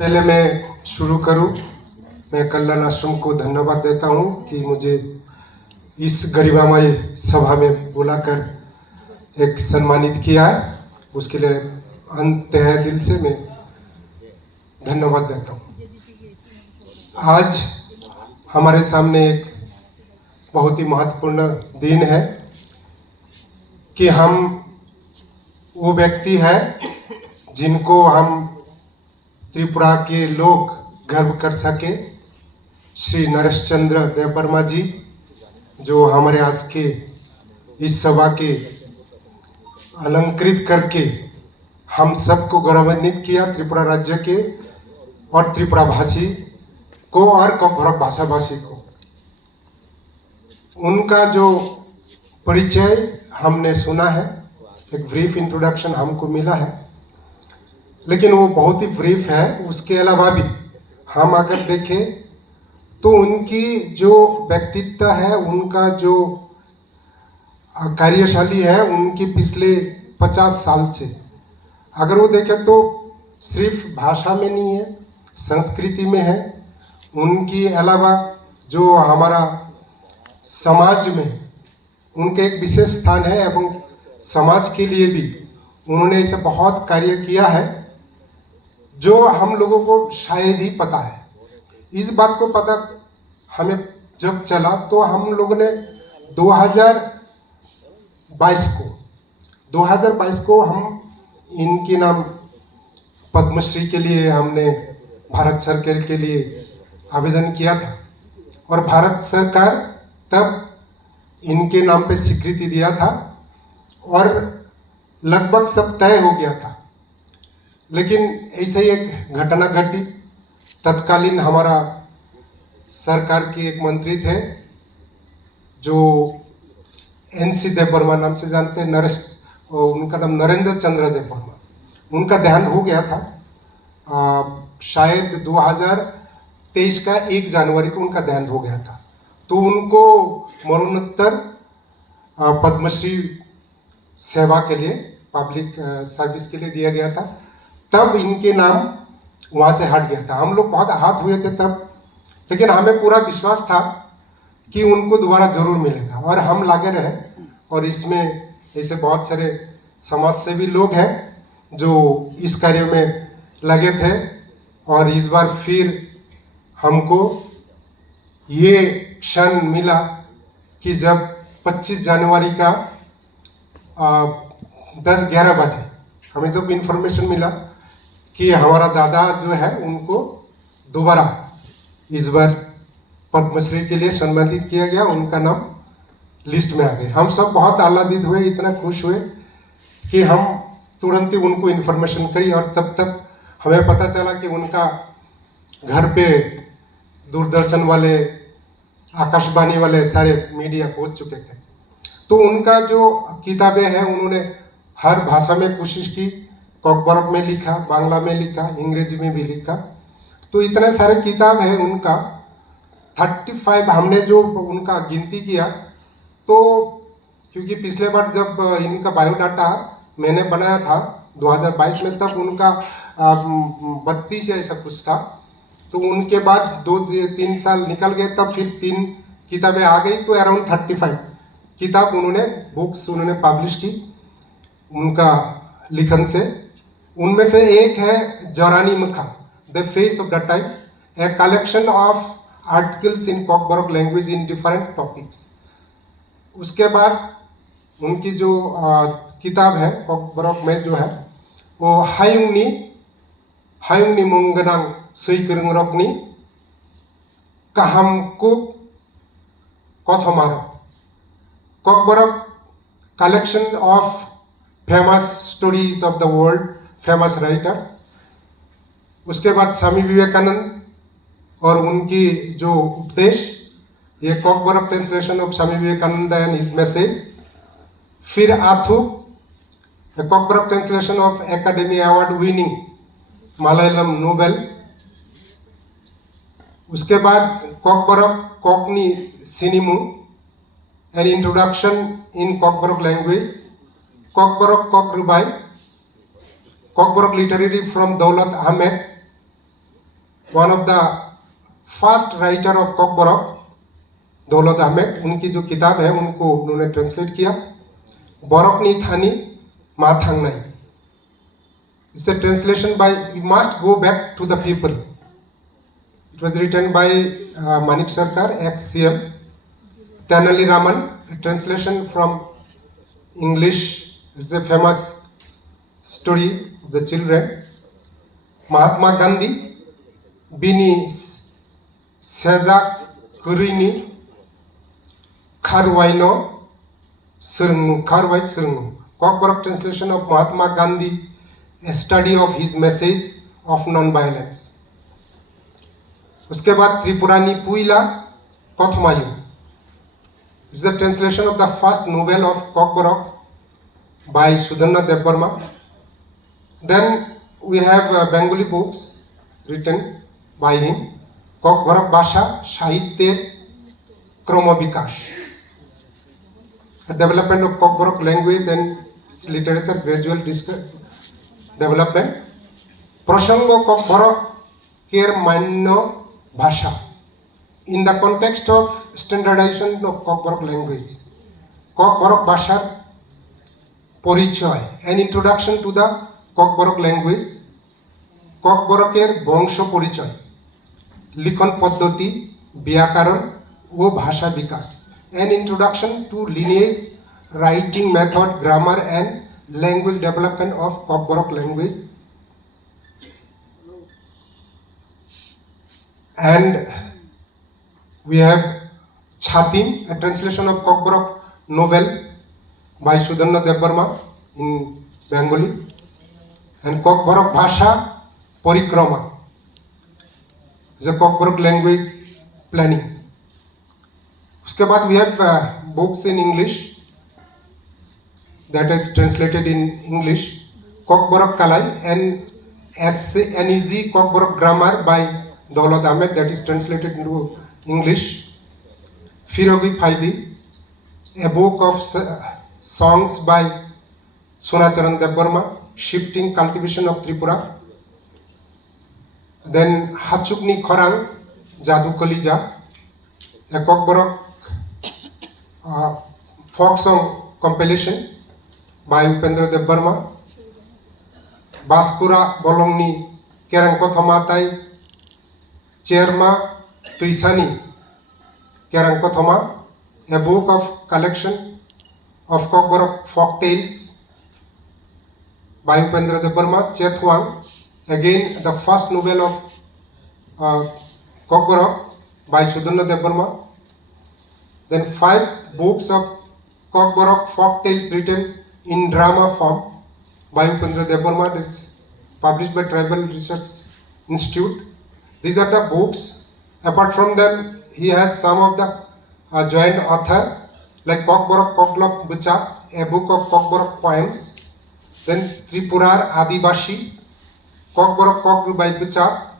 पहले मैं शुरू करूं, मैं कल्याण आश्रम को धन्यवाद देता हूं कि मुझे इस गरिमामय सभा में बुलाकर एक सम्मानित किया है। उसके लिए अंततः दिल से मैं धन्यवाद देता हूं। आज हमारे सामने एक बहुत ही महत्वपूर्ण दिन है कि हम वो व्यक्ति है जिनको हम त्रिपुरा के लोग गर्व कर सके। श्री नरेश चंद्र देववर्मा जी, जो हमारे आज के इस सभा के अलंकृत करके हम सबको गौरवान्वित किया, त्रिपुरा राज्य के और त्रिपुरा भाषी को और ककबरक भाषा भाषी को। उनका जो परिचय हमने सुना है, एक ब्रीफ इंट्रोडक्शन हमको मिला है, लेकिन वो बहुत ही ब्रीफ है। उसके अलावा भी हम अगर देखें तो उनकी जो व्यक्तित्व है, उनका जो कार्यशैली है, उनकी पिछले 50 साल से अगर वो देखें तो सिर्फ भाषा में नहीं है, संस्कृति में है। उनकी अलावा जो हमारा समाज में उनके एक विशेष स्थान है एवं समाज के लिए भी उन्होंने ऐसा बहुत कार्य किया है जो हम लोगों को शायद ही पता है। इस बात को पता हमें जब चला तो हम लोगों ने 2022 को हम इनके नाम पद्मश्री के लिए हमने भारत सरकार के लिए आवेदन किया था और भारत सरकार तब इनके नाम पे स्वीकृति दिया था और लगभग सब तय हो गया था। लेकिन ऐसे ही एक घटना घटी। तत्कालीन हमारा सरकार के एक मंत्री थे जो NC देववर्मा नाम से जानते हैं, उनका नाम नरेंद्र चंद्र देववर्मा। उनका देहांत हो गया था शायद 2023 का 1 जनवरी को उनका देहांत हो गया था। तो उनको मरणोत्तर पद्मश्री सेवा के लिए, पब्लिक सर्विस के लिए दिया गया था। तब इनके नाम वहाँ से हट गया था। हम लोग बहुत आहत हुए थे तब, लेकिन हमें पूरा विश्वास था कि उनको दोबारा जरूर मिलेगा और हम लगे रहे। और इसमें ऐसे बहुत सारे समाज सेवी लोग हैं जो इस कार्य में लगे थे और इस बार फिर हमको ये क्षण मिला कि जब 25 जनवरी का 10-11 बजे हमें जब इंफॉर्मेशन मिला कि हमारा दादा जो है उनको दोबारा इस बार पद्मश्री के लिए सम्मानित किया गया, उनका नाम लिस्ट में आ गए। हम सब बहुत आह्लादित हुए, इतना खुश हुए कि हम तुरंत ही उनको इंफॉर्मेशन करी और तब तक हमें पता चला कि उनका घर पे दूरदर्शन वाले, आकाशवाणी वाले सारे मीडिया पहुंच चुके थे। तो उनका जो किताबें हैं उन्होंने हर भाषा में कोशिश की, ककबरक में लिखा, बांग्ला में लिखा, अंग्रेजी में भी लिखा। तो इतने सारे किताब है उनका 35 हमने जो उनका गिनती किया। तो क्योंकि पिछले बार जब इनका बायोडाटा मैंने बनाया था 2022 में, तब उनका 32 या ऐसा कुछ था। तो उनके बाद 2-3 साल निकल गए, तब फिर 3 किताबें आ गई, तो अराउंड 35 किताब बुक्स उन्होंने पब्लिश की उनका लिखन से। उनमें से एक है जरानी मुखा, the face of the time, a collection of articles in Kokborok language in different topics. उसके बाद उनकी जो किताब है ककबरक में जो है वो हायुंगनी मुंगनांग सैकरंगरकनी काहामको कथमारो, Kokborok collection of famous stories of the world, famous writers. उसके बाद स्वामी विवेकानंद और उनकी जो उपदेश, ये Kokborok translation of Swami Vivekananda and his message. फिर आथु, Kokborok translation of academy award winning Malayalam novel. उसके बाद ककबरक कोकनी सिनिमू, an introduction in Kokborok language, Kokborok ककरुबाई, Kokborok literary from Daulat Ahmed, one of the first writer of कॉकबरॉक, दौलत अहमद, उनकी जो किताब है उनको उन्होंने ट्रांसलेट किया, बरकनी थानी मा थांगनाय। It's a translation by "We must go back to the people." It was written by Manik Sarkar, ex-CM. Tenali Raman, a translation from English. It's a famous story of the children. Mahatma Gandhi, Bini Sejak Kurini, Kharwaino Sirngu, Kharwai Sirngu. Cockburn translation of Mahatma Gandhi, a study of his message of non-violence. उसके बाद त्रिपुरानी पुइला कथमायु, is the translation of the first novel of Cockburn by Sudhanna Devvarma. Then we have Bengali books written by him. Cockburn Bhasha Sahityer Kroma Bikash, the development of Cockburn language and its literature, gradual development. Prashango Cockburn Ker Manno Bhasha, in the context of standardization of Cockburn language. Cockburn Bhashar Porichoy, an introduction to the Cockburn language. Cockburn Ker Bongsho Porichoy, Likhon Paddhoti, Byakaron o Bhasha Bikas, an introduction to lineage, writing method, grammar and language development of Cockburn language. And we have Chhatim, a translation of Cockburn novel by Sudhanna Devvarma in Bengali, and Cockburn Bhasha Parikrama, the Cockburn language planning. उसके बाद we have books in English that is translated in English. Cockburn Kalai, an easy Cockburn grammar by Daulat Ahmed, that is translated into English. Firogi Faidi, a book of songs by Sunacharan Devvarma, Shifting Cultivation of Tripura. Then Hachukni Khorang, Jadu Kalija, a Cockburn folk song compilation by Upendra Devvarma. Baskura Bolongni Kerangkothamatai, Cherma Tuisani Kerangkothama, a book of collection of Cockburn folk tales by Upendra Devvarma. Chethuang, again the first novel of Cockburn by Sudhanna Devvarma. Then 5 books of Cockburn folk tales written in drama form by Upendra Devvarma, this published by Tribal Research Institute. These are the books. Apart from them, he has some of the joint author like Cockburn Koklap Bucha, a book of Cockburn poems. Then Tripurar Adibashi, Cockburn Kokru by Bucha,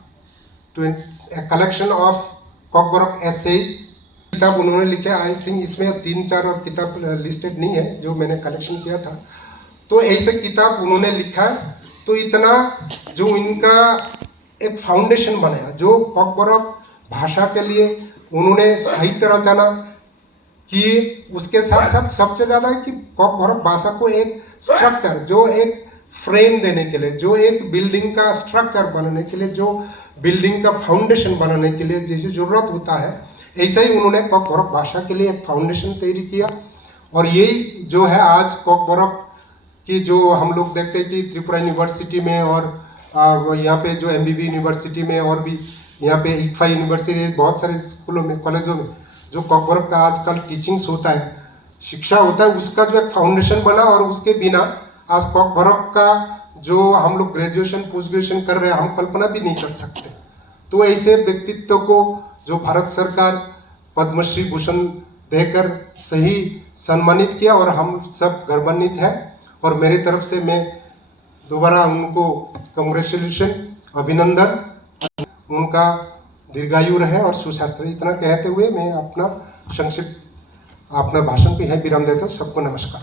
a collection of Cockburn essays. किताब उन्होंने लिखे, I think इसमें 3-4 और किताब listed नहीं है जो मैंने कलेक्शन किया था, तो ऐसे किताब उन्होंने लिखा। तो इतना जो इनका एक फाउंडेशन बनाया, जो कॉकबरॉक भाषा के लिए उन्होंने साहित्य रचना किए, उसके साथ साथ सबसे ज़्यादा कि कॉकबरॉक भाषा को एक स्ट्रक्चर, जो एक फ्रेम देने के लिए, जो एक बिल्डिंग का स्ट्रक्चर बनाने के लिए, जो बिल्डिंग का फाउंडेशन बनाने के लिए जैसे ज़रूरत होता है, ऐसा ही उन्होंने कॉकबरॉक भाषा के लिए एक फाउंडेशन तैयार किया। और यही जो है आज कॉकबरॉक की जो हम लोग देखते हैं कि त्रिपुरा यूनिवर्सिटी में और यहाँ पे जो एमबीबी यूनिवर्सिटी में और भी यहाँ पे इक्फा यूनिवर्सिटी, बहुत सारे स्कूलों में, कॉलेजों में जो कॉकबरॉक का आजकल टीचिंग्स होता है, शिक्षा होता है, उसका जो एक फाउंडेशन बना। और उसके बिना आज कॉकबरॉक का जो हम लोग ग्रेजुएशन पोस्ट ग्रेजुएशन कर रहे हैं, हम कल्पना भी नहीं कर सकते। तो ऐसे व्यक्तित्व को जो भारत सरकार पद्मश्री भूषण देकर सही सम्मानित किया, और हम सब गर्वान्वित हैं। और मेरी तरफ से मैं दोबारा उनको कांग्रेचुलेशन, अभिनंदन, उनका दीर्घायु रहे और सुशास्त्र। इतना कहते हुए मैं अपना संक्षिप्त अपना भाषण को यहीं विराम देता हूँ। सबको नमस्कार।